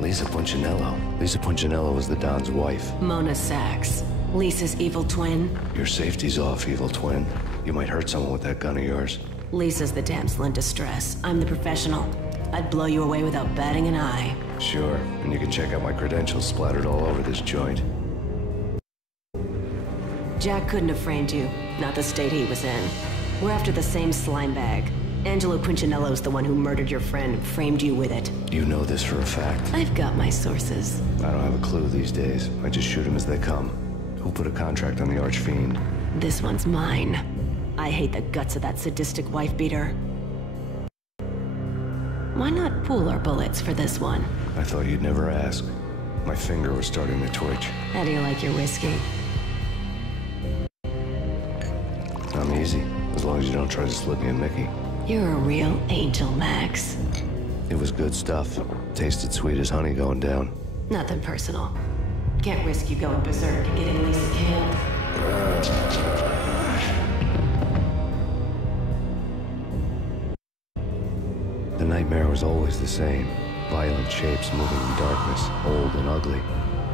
Lisa Punchinello. Lisa Punchinello was the Don's wife. Mona Sachs. Lisa's evil twin. Your safety's off, evil twin. You might hurt someone with that gun of yours. Lisa's the damsel in distress. I'm the professional. I'd blow you away without batting an eye. Sure, and you can check out my credentials splattered all over this joint. Jack couldn't have framed you. Not the state he was in. We're after the same slime bag. Angelo Punchinello's the one who murdered your friend and framed you with it. You know this for a fact. I've got my sources. I don't have a clue these days. I just shoot them as they come. Who put a contract on the Archfiend? This one's mine. I hate the guts of that sadistic wife-beater. Why not pool our bullets for this one? I thought you'd never ask. My finger was starting to twitch. How do you like your whiskey? I'm easy, as long as you don't try to slip me a Mickey. You're a real angel, Max. It was good stuff. Tasted sweet as honey going down. Nothing personal. Can't risk you going berserk and getting Lisa killed. The nightmare was always the same. Violent shapes moving in darkness, old and ugly.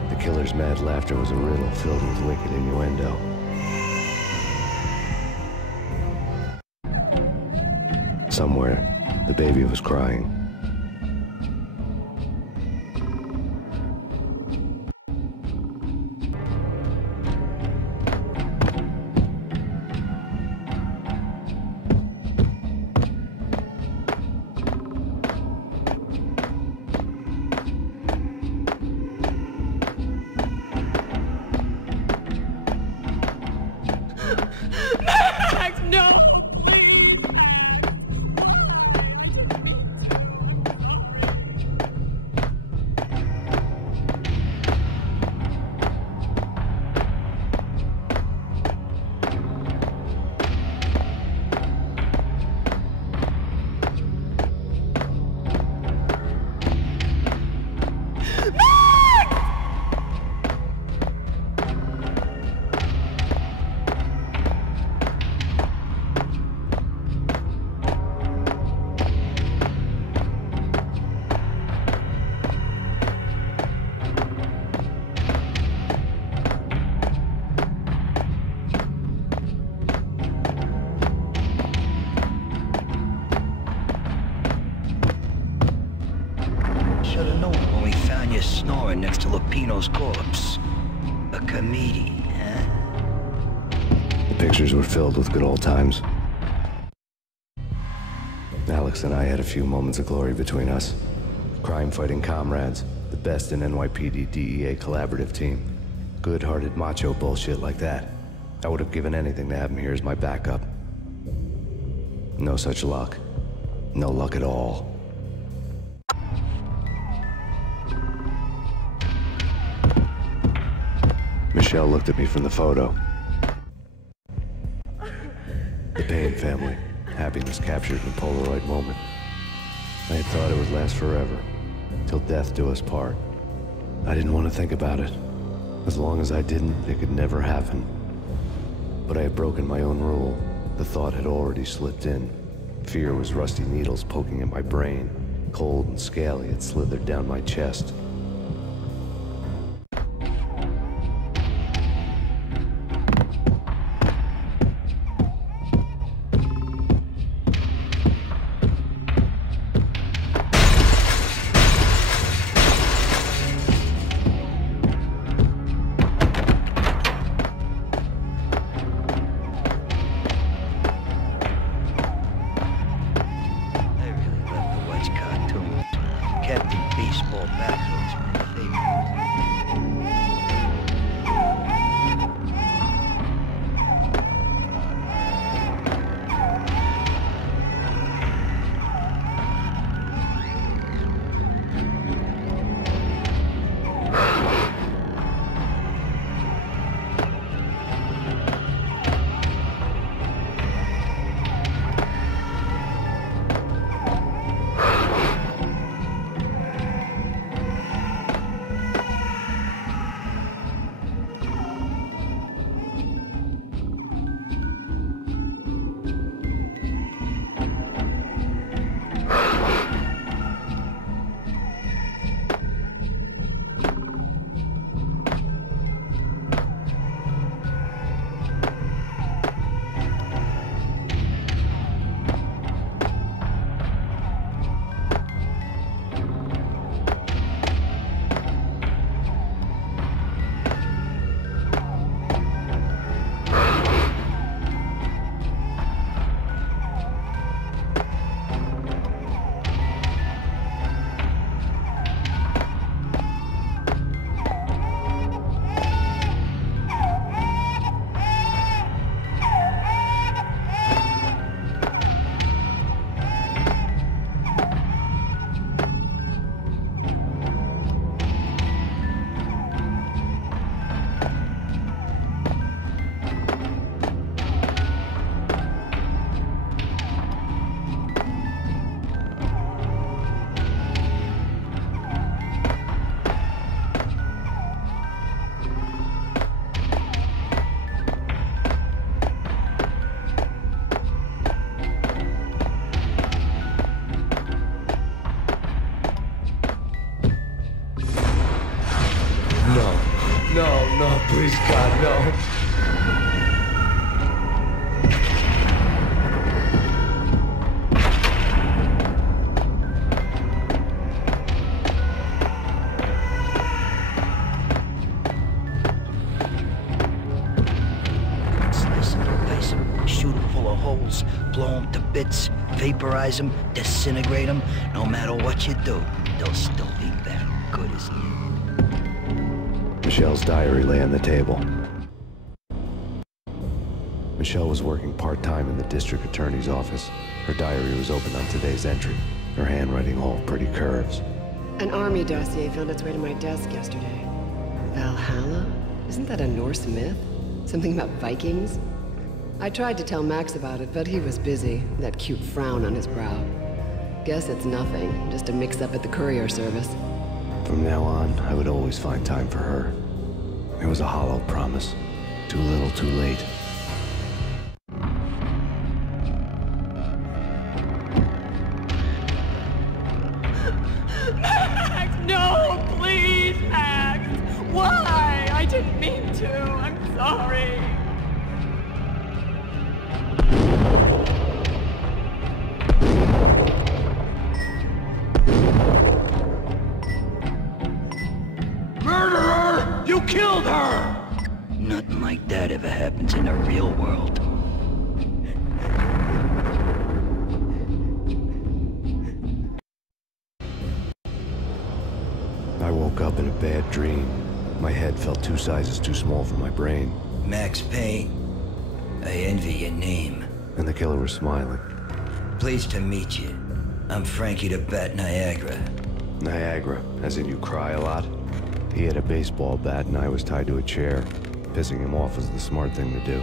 The killer's mad laughter was a riddle filled with wicked innuendo. Somewhere, the baby was crying. Max, no! Should've known when we found you snoring next to Lupino's corpse. A comedian, huh? The pictures were filled with good old times. Alex and I had a few moments of glory between us. Crime-fighting comrades, the best in NYPD DEA collaborative team. Good-hearted macho bullshit like that. I would have given anything to have him here as my backup. No such luck. No luck at all. Michelle looked at me from the photo. The Payne family. Happiness captured in a Polaroid moment. I had thought it would last forever, till death do us part. I didn't want to think about it. As long as I didn't, it could never happen. But I had broken my own rule. The thought had already slipped in. Fear was rusty needles poking at my brain. Cold and scaly, it slithered down my chest. Captain Baseball back. vaporize them, disintegrate them, no matter what you do, they'll still be that good as new. Michelle's diary lay on the table. Michelle was working part-time in the district attorney's office. Her diary was open on today's entry, her handwriting all pretty curves. An army dossier found its way to my desk yesterday. Valhalla? Isn't that a Norse myth? Something about Vikings? I tried to tell Max about it, but he was busy, that cute frown on his brow. Guess it's nothing, just a mix-up at the courier service. From now on, I would always find time for her. It was a hollow promise. Too little, too late. Max, no, please, Max! Why? I didn't mean to. I'm sorry. Murderer! You killed her! Nothing like that ever happens in the real world. I woke up in a bad dream. My head felt 2 sizes too small for my brain. Max Payne, I envy your name. And the killer was smiling. Pleased to meet you. I'm Frankie the Bat Niagara. Niagara, as in you cry a lot? He had a baseball bat and I was tied to a chair. Pissing him off was the smart thing to do.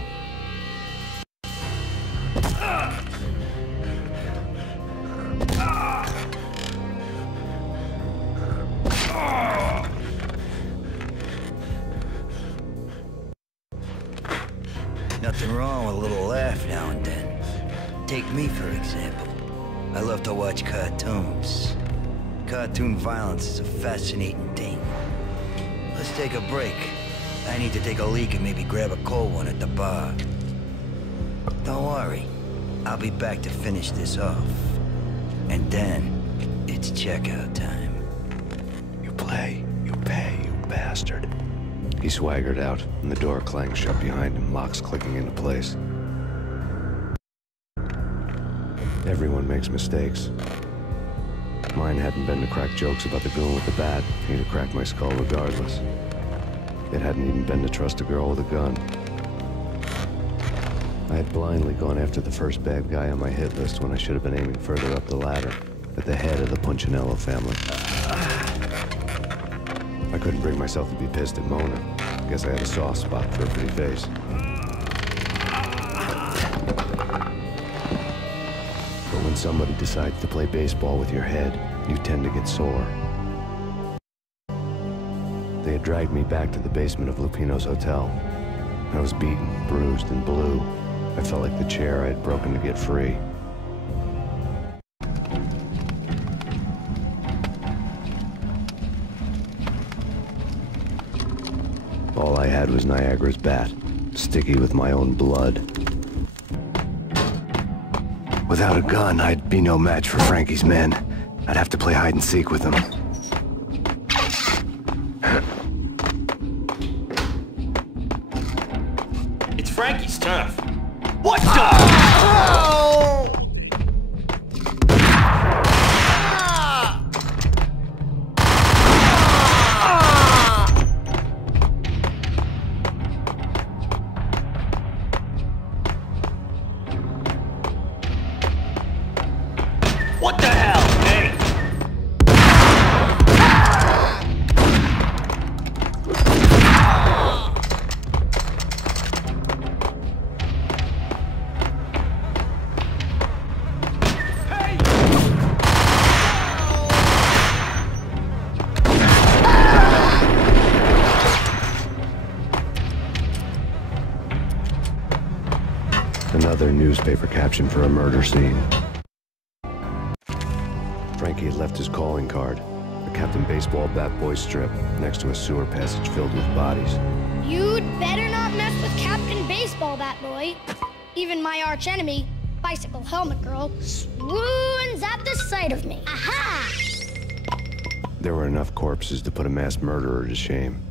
Nothing wrong with a little laugh now and then. Take me, for example. I love to watch cartoons. Cartoon violence is a fascinating thing. Let's take a break. I need to take a leak and maybe grab a cold one at the bar. Don't worry. I'll be back to finish this off. And then, it's checkout time. You play, you pay, you bastard. He swaggered out, and the door clanged shut behind him, locks clicking into place. Everyone makes mistakes. Mine hadn't been to crack jokes about the goon with the bat. He'd have cracked my skull regardless. It hadn't even been to trust a girl with a gun. I had blindly gone after the first bad guy on my hit list when I should have been aiming further up the ladder, at the head of the Punchinello family. I couldn't bring myself to be pissed at Mona. Guess I had a soft spot for her pretty face. But when somebody decides to play baseball with your head, you tend to get sore. They had dragged me back to the basement of Lupino's hotel. I was beaten, bruised, and blue. I felt like the chair I had broken to get free. All I had was Niagara's bat, sticky with my own blood. Without a gun, I'd be no match for Frankie's men. I'd have to play hide and seek with them. It's Frankie's turf. What the? What the hell, hey? Another newspaper caption for a murder scene. Frankie had left his calling card, a Captain Baseball Bat Boy strip, next to a sewer passage filled with bodies. You'd better not mess with Captain Baseball Bat Boy. Even my archenemy, Bicycle Helmet Girl, swoons at the sight of me. Aha! There were enough corpses to put a mass murderer to shame.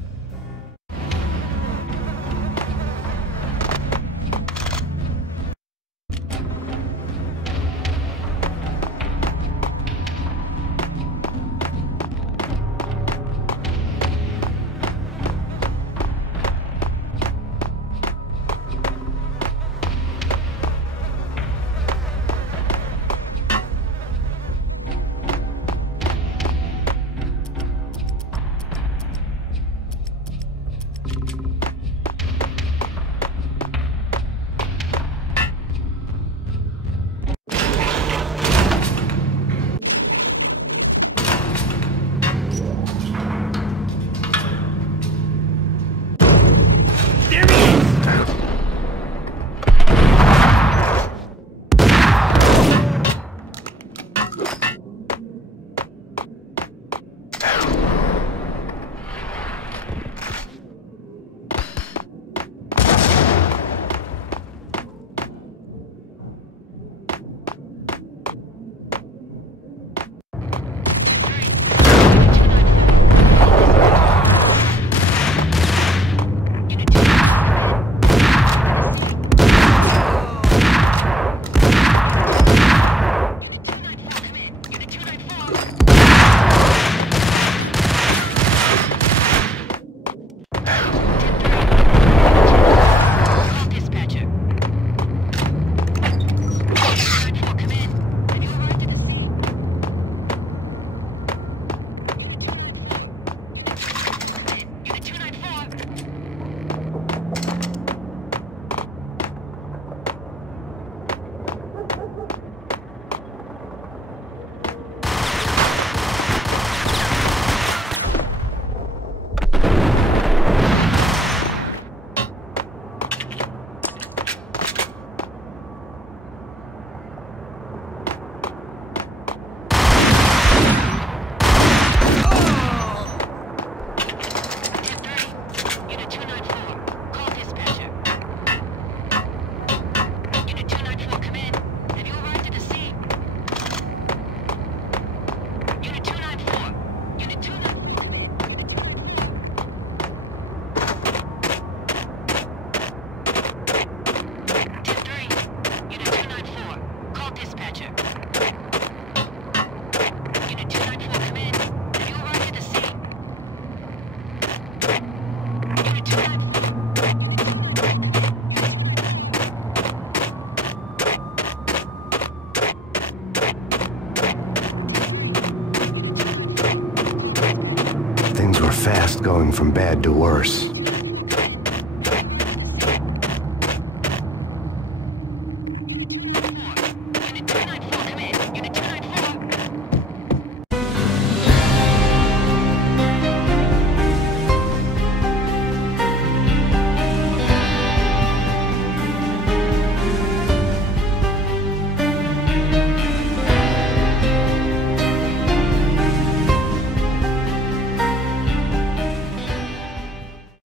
fast going from bad to worse.